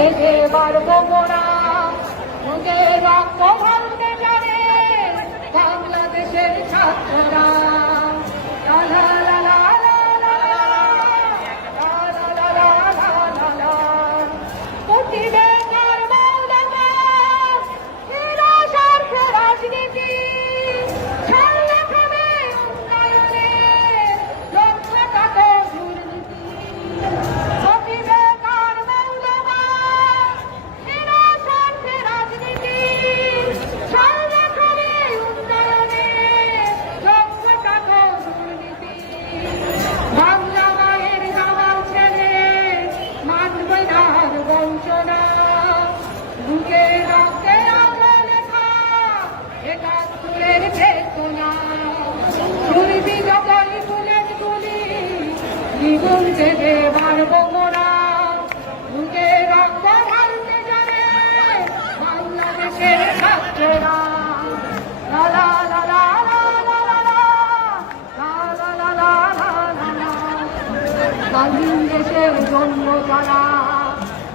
যেতে পারব না মুকুল থেকে পারব মোরা বুকে রক্ত ঢালতে যাবে বাংলাদেশের ছাত্ররা লালা লালা স্বাধীন দেশের তারা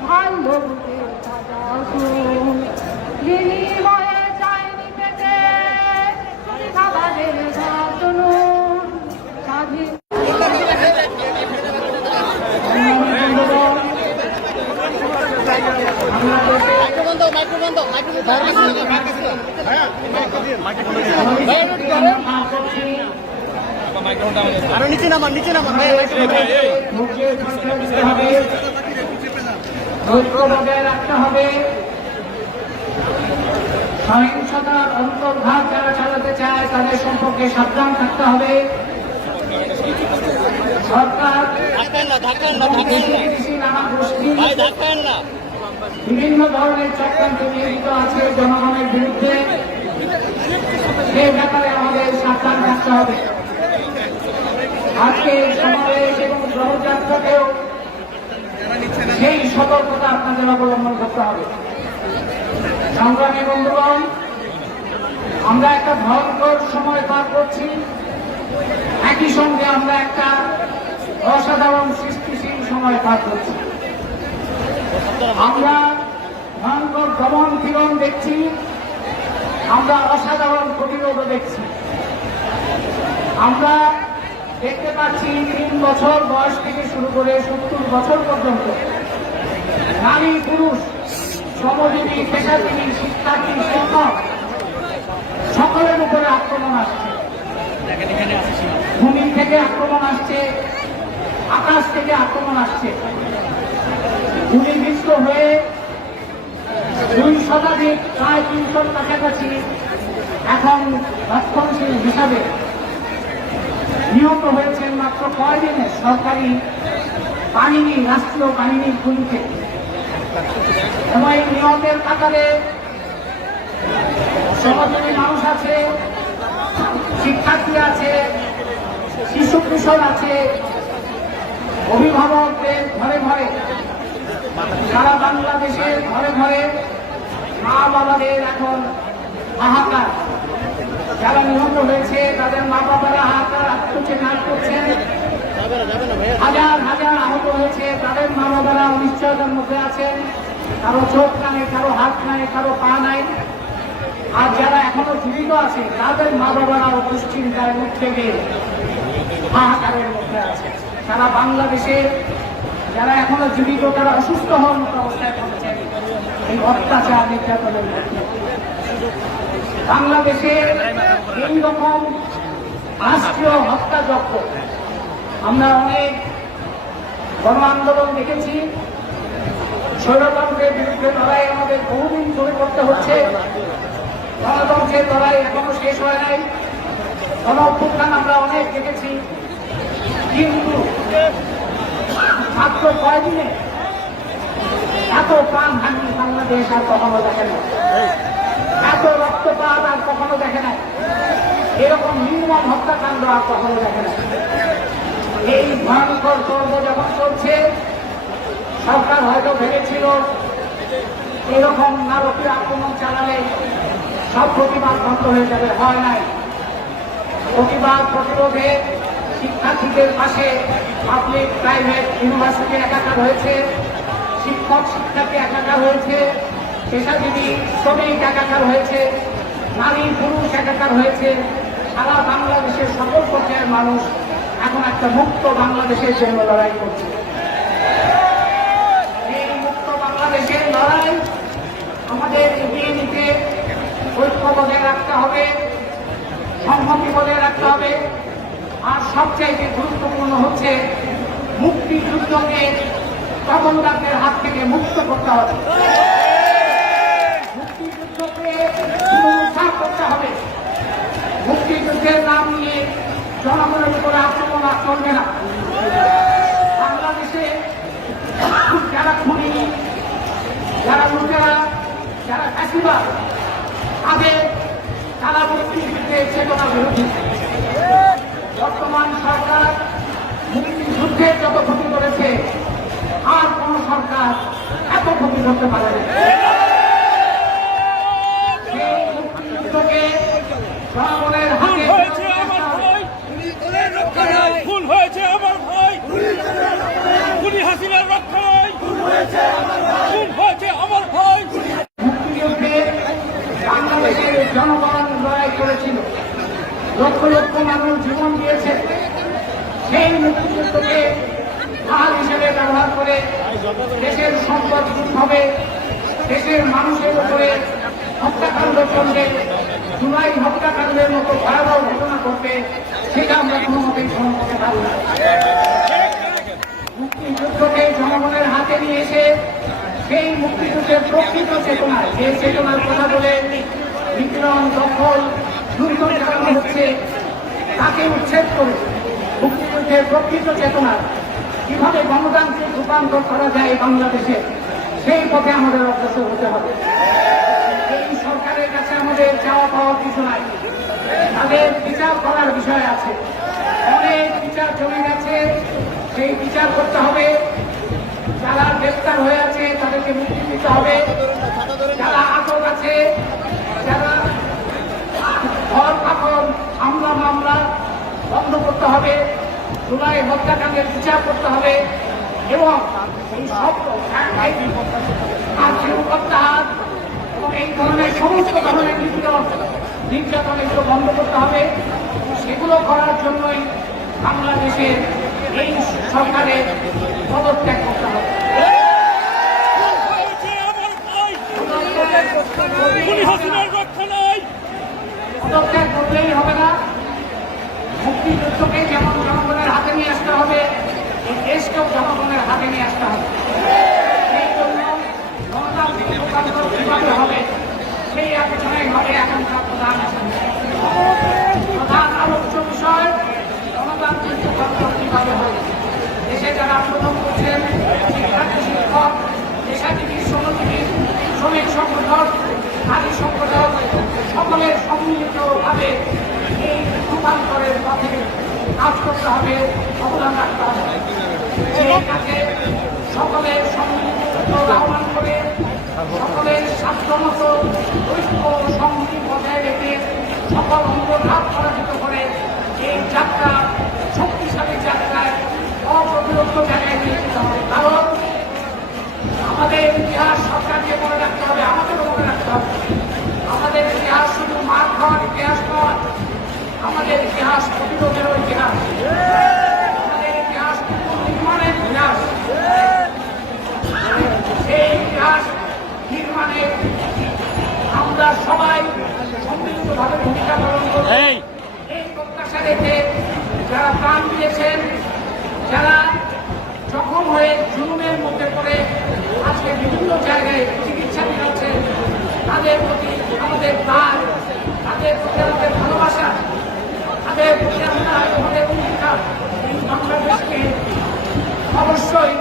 ভালো বুকে দাও মাইক্রোফোন আরও নিচে নামান নিচে সহিংসতার অন্তর্ভাব যারা চালাতে চায় তাদের সম্পর্কে সাবধান থাকতে হবে। সরকার নানা গোষ্ঠী বিভিন্ন ধরনের চক্রান্ত নিয়োজিত আছে, জনগণের বিরুদ্ধে। সে ব্যাপারে আমাদের সাবধান থাকতে হবে। আজকে সমাবেশ এবং গ্রহযাত্রাতেও সেই সতর্কতা আপনাদের অবলম্বন করতে হবে। সংগ্রামী বন্ধুগণ, আমরা একটা ভয়ঙ্কর সময় পার করছি। একই সঙ্গে আমরা একটা অসাধারণ সৃষ্টিশীল সময় পার করছি। আমরা ভয়ঙ্কর দমন পীড়ন দেখছি, আমরা অসাধারণ প্রতিরোধ দেখছি। আমরা দেখতে পাচ্ছি তিন বছর বয়স থেকে শুরু করে সত্তর বছর পর্যন্ত। নারী, পুরুষ, শ্রমজীবী পেশাজীবী শিক্ষার্থী, শিক্ষক, সকলের উপরে আক্রমণ আসছে। ভূমি থেকে আক্রমণ আসছে, আকাশ থেকে আক্রমণ আসছে। ভূমিভীষ্ট হয়ে দুই শতাধিক প্রায় তিনশোর কাছাকাছি এখন রক্ষণশীল হিসাবে নিহত হয়েছেন মাত্র কয়দিনে সরকারি বাহিনী, রাষ্ট্রীয় বাহিনীর গুলিতে এবং এই নিহতের কাতারে সমাজের মানুষ আছে, শিক্ষার্থী আছে, শিশু কিশোর আছে, অভিভাবকদের ঘরে ঘরে সারা বাংলাদেশের ঘরে ঘরে মা বাবাদের এখন হাহাকার। যারা নিহত হয়েছে, তাদের মা বাবারা হাহাকার আত্মচেনার করছেন। হাজার হাজার আহত হয়েছে, তাদের মা বাবারা অনিশ্চয়তার মধ্যে আছেন। কারও চোখ নাই, কারও হাত নাই, কারও পা নাই। আর যারা এখনও জীবিত আছে, তাদের মা বাবারাও দুশ্চিন্তায় মুখ থেকে হাহাকারের মধ্যে আছে সারা বাংলাদেশে যারা এখনও জীবিত তারা অসুস্থ হওয়ার মতো অবস্থায় থাকছেন। এই অত্যাচার নির্যাতনের মধ্যে। বাংলাদেশে এই রকম রাষ্ট্রীয় হত্যাযজ্ঞ। আমরা অনেক গণ আন্দোলন দেখেছি। স্বৈরতন্ত্রের বিরুদ্ধে লড়াই আমাদের বহুদিন ধরে করতে হচ্ছে। গণতন্ত্রের লড়াই এখনও শেষ হয় নাই। গণ আমরা অনেক দেখেছি। কিন্তু এত প্রাণ হানি বাংলাদেশ আর কখনো দেখে না এত রক্তপাত আর কখনো দেখে নাই। এরকম নির্মম হত্যাকাণ্ড আর কখনো দেখে না এই ভয়ঙ্কর পর্ব যখন চলছে সরকার হয়তো ভেবেছিল এরকম নারকীয় আক্রমণ চালালে সব প্রতিবাদ বন্ধ হয়ে যাবে, হয় নাই। প্রতিবাদ প্রতিরোধে শিক্ষার্থীদের পাশে পাবলিক প্রাইভেট ইউনিভার্সিটি একাকার হয়েছে, শিক্ষক, শিক্ষার্থী একাকার হয়েছে, পেশাজীবী শ্রমিক একাকার হয়েছে, নারী, পুরুষ একাকার হয়েছে। সারা বাংলাদেশের সকল পর্যায়ের মানুষ এখন একটা মুক্ত বাংলাদেশের জন্য লড়াই করছে। এই মুক্ত বাংলাদেশের লড়াই আমাদের এগিয়ে নিতে ঐক্য বজায় রাখতে হবে সংহতি বজায় রাখতে হবে। আর সবচাইতে গুরুত্বপূর্ণ হচ্ছে মুক্তিযুদ্ধকে দখলদারদের হাত থেকে মুক্ত করতে হবে। মুক্তিযুদ্ধকে পুনরুদ্ধার করতে হবে। মুক্তিযুদ্ধের নাম নিয়ে জনগণের উপরে আক্রমণ আর চলবে না। বাংলাদেশে যারা খুনি, যারা লুটেরা, যারা ফাঁসিবাদ তাদের তারা মুক্তিযুদ্ধের চেতনা বিরোধী বর্তমান সরকার মুক্তিযুদ্ধের যত ক্ষতি করেছে আর কোন সরকার এত ক্ষতি করতে পারে না। জনগণের হাতে হয়েছে আমার ভাই। হয়েছে আমার ভাই। খুনি হাসিনার রক্ষায় খুন হয়েছে আমার ভাই। মুক্তিযুদ্ধে বাংলাদেশের জনগণ লড়াই করেছিল। লক্ষ লক্ষ মানুষ জীবন দিয়েছে। সেই মুক্তিযুদ্ধকে ঢাল হিসেবে ব্যবহার করে দেশের সম্পদ হবে, দেশের মানুষের উপরে হত্যাকাণ্ড চলবে, জুলাই হত্যাকাণ্ডের মতো ভয়াবহ ঘটনা ঘটবে, সেটা আমরা কোনো মতেই গ্রহণ করতে পারি না। মুক্তিযুদ্ধকে জনগণের হাতে নিয়ে এসে সেই মুক্তিযুদ্ধের প্রকৃত চেতনা, যে চেতনার কথা বলে নিপীড়ন দখল দুর্যোগ চালানো হচ্ছে, তাকে উচ্ছেদ করে। মুক্তিযুদ্ধের প্রকৃত চেতনা, কীভাবে গণতান্ত্রিক রূপান্তর করা যায় বাংলাদেশে, সেই পথে আমাদের অগ্রসর হতে হবে। এই সরকারের কাছে আমাদের চাওয়া পাওয়ার কিছু নাই। তাদের বিচার করার বিষয় আছে। অনেক বিচার জমে গেছে। সেই বিচার করতে হবে। যারা গ্রেপ্তার হয়ে আছে, তাদেরকে মুক্তি দিতে হবে। যারা আটক আছে ঘর পাথর হামলা মামলা বন্ধ করতে হবে, জুলাই হত্যাকাণ্ডের বিচার করতে হবে এবং এই ধরনের সমস্ত ধরনের নির্যাতন এগুলো বন্ধ করতে হবে। সেগুলো করার জন্যই বাংলাদেশের এই সরকারের পদত্যাগ করতে হবে। নাই পদত্যাগ করলেই হবে না। মুক্তিযুদ্ধকে যেমন জনগণের হাতে নিয়ে আসতে হবে, এই দেশকেও জনগণের হাতে নিয়ে আসতে হবে। সেই জন্য গণতান্ত্রিক রূপান্তর হবে, সেই আলোচনায় হবে এখনকার প্রধান প্রধান আলোচ্য বিষয় গণতান্ত্রিক রূপান্তর কীভাবে হবে? দেশে যারা আন্দোলন করছেন, শিক্ষার্থী, শিক্ষক, পেশাজীবী, শ্রমজীবী, শ্রমিক সংগঠন নারী সংগঠন সকলের সম্মিলিতভাবে এই রূপান্তরের পথে কাজ করতে হবে, অবদান রাখতে হবে। সেই কাজে সকলের সম্মিলিত আহ্বান করে সকলের স্বাস্থ্যমত ঐক্য সংহতি বজায় রেখে সকল অঙ্গঘাত পরাজিত করে এই যাত্রা শক্তিশালী যাত্রায় অপ্রতিরোধ জায়গায় নিয়ে যেতে হবে। কারণ আমাদের ইতিহাস সরকারকে মনে রাখতে হবে আমাদেরও মনে রাখতে হবে। আমাদের ইতিহাস শুধু মার খাওয়ার ইতিহাস নয় আমাদের ইতিহাস প্রতিরোধেরও ইতিহাস। আমাদের ইতিহাস নির্মাণের ইতিহাস। সেই ইতিহাস নির্মাণে আমরা সবাই সম্মিলিতভাবে ভূমিকা পালন এই! এই প্রত্যাশা রেখে যারা প্রাণ দিয়েছেন যারা জখম হয়ে জুলুমের মধ্যে পড়ে আজকে বিভিন্ন জায়গায় চিকিৎসা নিচ্ছেন তাদের প্রতি আমাদের প্রাণ তাদের প্রতি আমাদের ভালোবাসা তাদের প্রতি আমরা আমাদের অঙ্গীকার এই বাংলাদেশকে অবশ্যই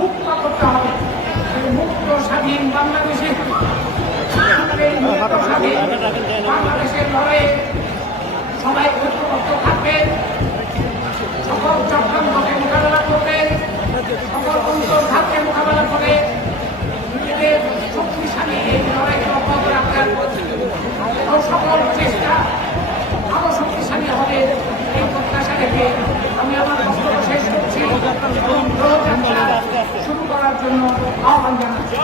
মুক্ত করতে হবে এই মুক্ত স্বাধীন বাংলাদেশে এই মুক্ত স্বাধীন বাংলাদেশের লড়াইয়ে সবাই ঐক্যবদ্ধ থাকবেন সকল চক্রান্তকে মোকাবেলা করবেন সকল অন্তর্ঘাতকে মোকাবেলা করে নিজেদের শক্তিশালী এই লড়াইকে অব্যাহত সকল চেষ্টা আরও শক্তিশালী হবে এই প্রত্যাশা আমি আমার বক্তব্য শেষ করছি। এবং দোলযাত্রা শুরু করার জন্য আহ্বান জানাচ্ছি।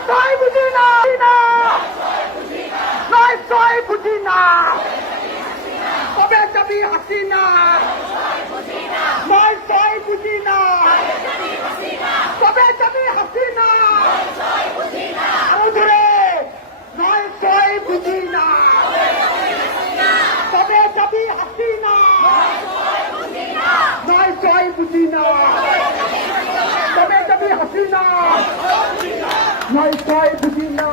ছয় বুঝি না নয় ছয় বুঝি না কবে যাবি হাসি না নয় ছয় বুঝি না কবে যাবি হাসি না ধরে নয় ছয় বুঝি না কবে যাবি হাসি না নয় ছয় বুঝি না কবে যাবি হাসি না নয় কয় বুঝি না